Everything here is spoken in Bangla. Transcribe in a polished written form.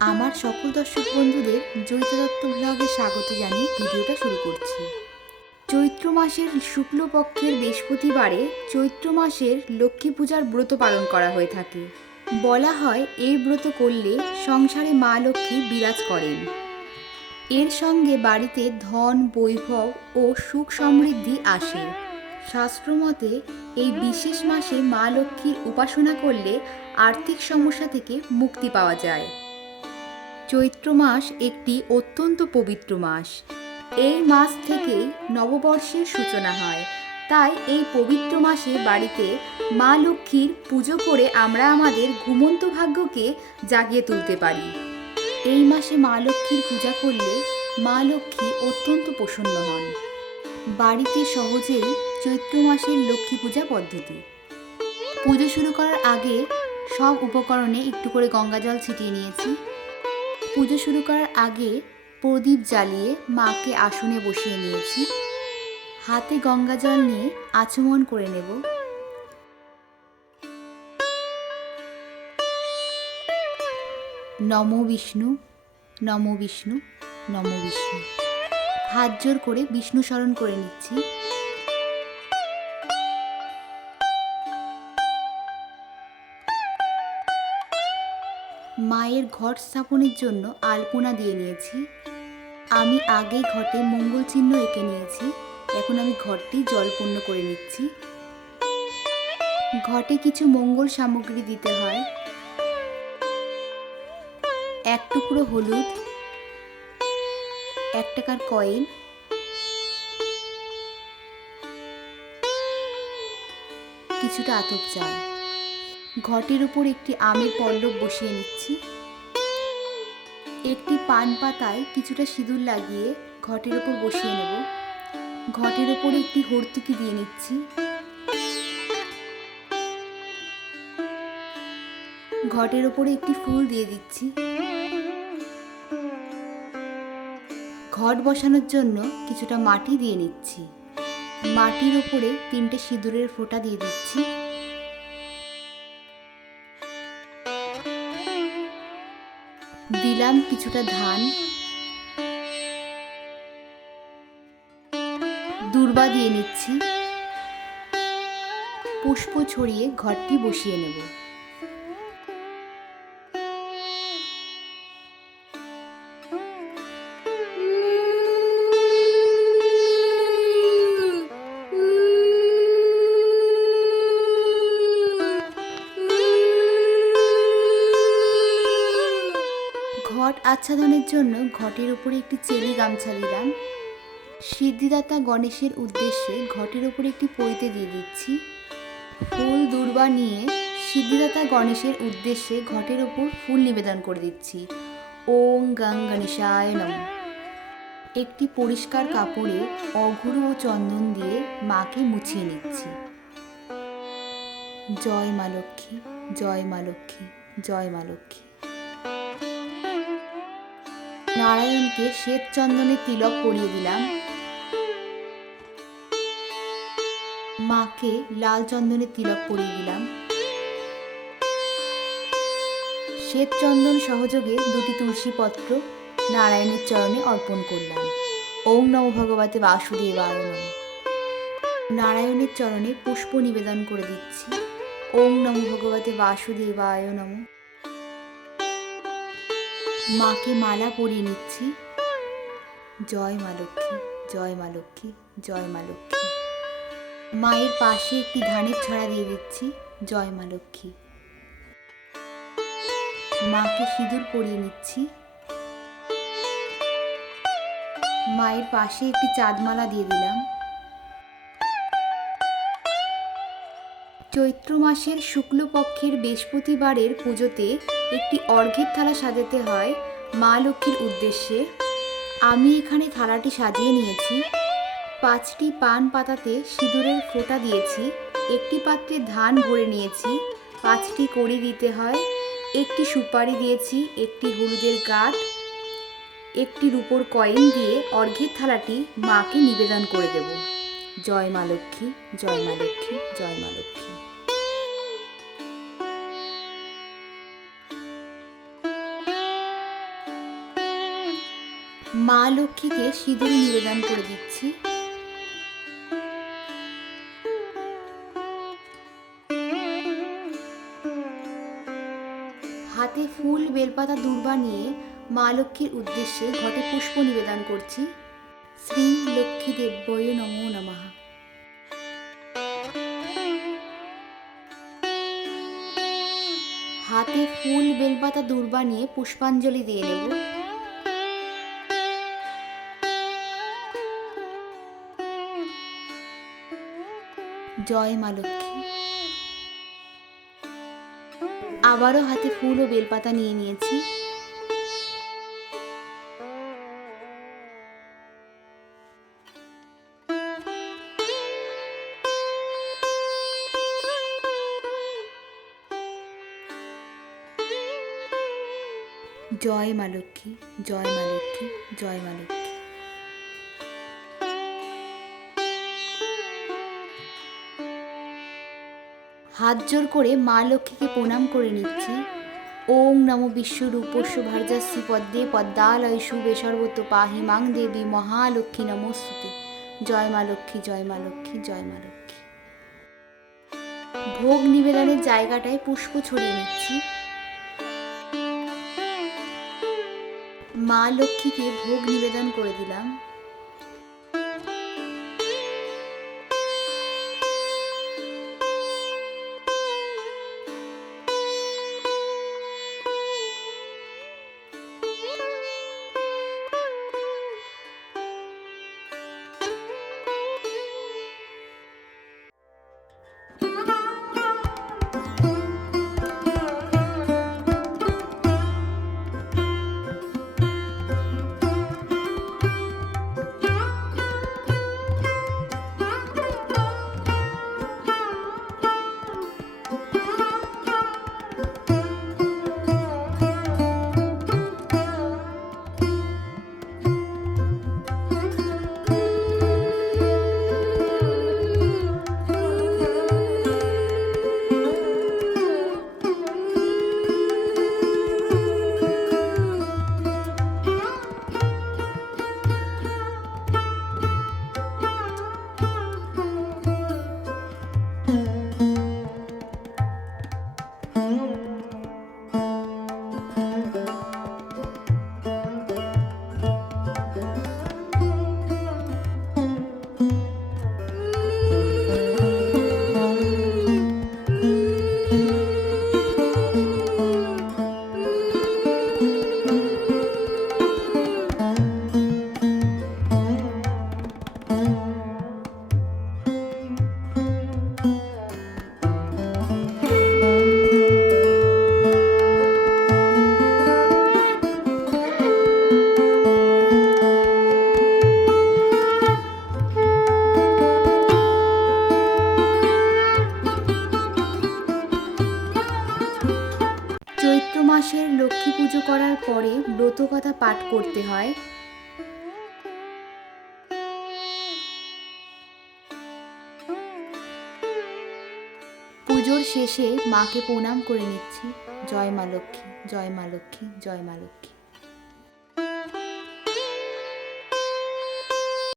আমার সকল দর্শক বন্ধুদের জয়িতা দত্ত ব্লগে স্বাগত জানিয়ে ভিডিওটা শুরু করছি। চৈত্র মাসের শুক্লপক্ষের বৃহস্পতিবারে চৈত্র মাসের লক্ষ্মী পূজার ব্রত পালন করা হয়ে থাকে। বলা হয় এই ব্রত করলে সংসারে মা লক্ষ্মী বিরাজ করেন। এর সঙ্গে বাড়িতে ধন, বৈভব ও সুখ সমৃদ্ধি আসে। শাস্ত্রমতে এই বিশেষ মাসে মা লক্ষ্মীর উপাসনা করলে আর্থিক সমস্যা থেকে মুক্তি পাওয়া যায়। চৈত্র মাস একটি অত্যন্ত পবিত্র মাস। এই মাস থেকেই নববর্ষের সূচনা হয়। তাই এই পবিত্র মাসে বাড়িতে মা লক্ষ্মীর পুজো করে আমরা আমাদের ঘুমন্ত ভাগ্যকে জাগিয়ে তুলতে পারি। এই মাসে মা লক্ষ্মীর পূজা করলে মা লক্ষ্মী অত্যন্ত প্রসন্ন হন। বাড়িতে সহজেই চৈত্র মাসের লক্ষ্মী পূজা পদ্ধতি। পুজো শুরু করার আগে সব উপকরণে একটু করে গঙ্গা জল ছিটিয়ে নিয়েছি। পুজো শুরু করার আগে প্রদীপ জ্বালিয়ে মাকে আসনে বসিয়ে নিয়েছি। হাতে গঙ্গা জল নিয়ে আচমন করে নেব। নমো বিষ্ণু, নমো বিষ্ণু, নমো বিষ্ণু। হাত জোর করে বিষ্ণু স্মরণ করে নিচ্ছি। মায়ের ঘট স্থাপনের জন্য আলপনা দিয়ে নিয়েছি। আমি আগেই ঘটে মঙ্গল চিহ্ন এঁকে নিয়েছি। এখন আমি ঘরটি জলপূর্ণ করে নিচ্ছি। ঘটে কিছু মঙ্গল সামগ্রী দিতে হয়। এক টুকরো হলুদ, 1 টাকার কয়েন, কিছুটা আতপ চাল। ঘটের উপর একটি আমের পল্লব বসিয়ে নিচ্ছি। একটি পান পাতায় কিছুটা সিঁদুর লাগিয়ে ঘটের উপর বসিয়ে নেব। ঘটের উপরে একটি হর্তুকি দিয়ে নিচ্ছি। ঘটের উপরে একটি ফুল দিয়ে দিচ্ছি। ঘট বসানোর জন্য কিছুটা মাটি দিয়ে নিচ্ছি। মাটির উপরে 3টে সিঁদুরের ফোঁটা দিয়ে দিচ্ছি। দিলাম কিছুটা ধান। দূর্বা দিয়ে নিচ্ছি। পুষ্প ছড়িয়ে ঘটটি বসিয়ে নেব। ঘট আচ্ছাদনের জন্য ঘটের উপরে একটি চেলি গামছা দিলাম। সিদ্ধিদাতা গণেশের উদ্দেশ্যে ঘটের উপরে একটি পৈতে দিয়ে দিচ্ছি। ফুল দূর্বা নিয়ে সিদ্ধিদাতা গণেশের উদ্দেশ্যে ঘটের উপর ফুল নিবেদন করে দিচ্ছি। ওং গং গণেশায় নমঃ। একটি পরিষ্কার কাপড়ে অঘুরু ও চন্দন দিয়ে মাকে মুছিয়ে নিচ্ছি। জয় মা লক্ষ্মী, জয় মা লক্ষ্মী, জয় মা লক্ষ্মী। নারায়ণকে শ্বেত চন্দনের তিলক পরিয়ে দিলাম। মাকে লাল চন্দনের তিলক পরিয়ে দিলাম। শ্বেত চন্দন সহযোগে 2টি তুলসী পত্র নারায়ণের চরণে অর্পণ করলাম। ওম নমো ভগবতে বাসুদেবায় নমঃ। নারায়ণের চরণে পুষ্প নিবেদন করে দিচ্ছি। ওম নমো ভগবতে বাসুদেবায় নমঃ। মাকে মালা পরিয়ে নিচ্ছি। জয় মা লক্ষ্মী, জয় মা লক্ষ্মী, জয় মা লক্ষ্মী। মায়ের পাশে একটি ধানের ছড়া দিয়ে দিচ্ছি। জয় মা লক্ষ্মী। মাকে সিঁদুর পরিয়ে নিচ্ছি। মায়ের পাশে একটি চাঁদমালা দিয়ে দিলাম। চৈত্র মাসের শুক্লপক্ষের বৃহস্পতিবারের পুজোতে একটি অর্ঘ্যের থালা সাজাতে হয় মা লক্ষ্মীর উদ্দেশ্যে। আমি এখানে থালাটি সাজিয়ে নিয়েছি। 5টি পান পাতাতে সিঁদুরের ফোঁটা দিয়েছি। একটি পাত্রে ধান ভরে নিয়েছি। 5টি কড়ি দিতে হয়। একটি সুপারি দিয়েছি, একটি হলুদের গাঁট, একটি রূপোর কয়েন দিয়ে অর্ঘ্যের থালাটি মাকে নিবেদন করে দেব। জয় মা লক্ষ্মী, জয় মা লক্ষ্মী, জয় মা লক্ষ্মী। মা লক্ষ্মীকে সিঁদুর নিবেদন করে দিচ্ছি। হাতে ফুল, বেলপাতা, দূর্বা নিয়ে মা লক্ষ্মীর উদ্দেশ্যে ঘটে পুষ্প নিবেদন করছি। শ্রী লক্ষ্মী দেব্যয় নমো নমঃ। হাতে ফুল, বেলপাতা, দূর্বা নিয়ে পুষ্পাঞ্জলি দিয়ে নেব। জয় মা লক্ষ্মী। আবারও হাতে ফুল ও বেলপাতা নিয়ে নিয়েছি। জয় মা লক্ষ্মী, জয় মা লক্ষ্মী, জয় মা লক্ষ্মী। হাত জোর করে মা লক্ষ্মীকে প্রণাম করে নিচ্ছি। ওং নমো বিশ্বরূপস্য ভার্যাশ্রী পদ্মে পদ্মালয়সু বেসর্বত পাহি মাং দেবী মহালক্ষ্মী নমস্তুতে। জয় মা লক্ষ্মী, জয় মা লক্ষ্মী, জয় মা লক্ষ্মী। ভোগ নিবেদনের জায়গাটায় পুষ্প ছড়িয়ে নিচ্ছি। মা লক্ষ্মীকে ভোগ নিবেদন করে দিলাম। মাসের লক্ষ্মী পুজো করার পরে ব্রতকথা পাঠ করতে হয়। পুজোর শেষে মাকে প্রণাম করে নিচ্ছি। জয় মা লক্ষ্মী, জয় মা লক্ষ্মী, জয় মা লক্ষ্মী।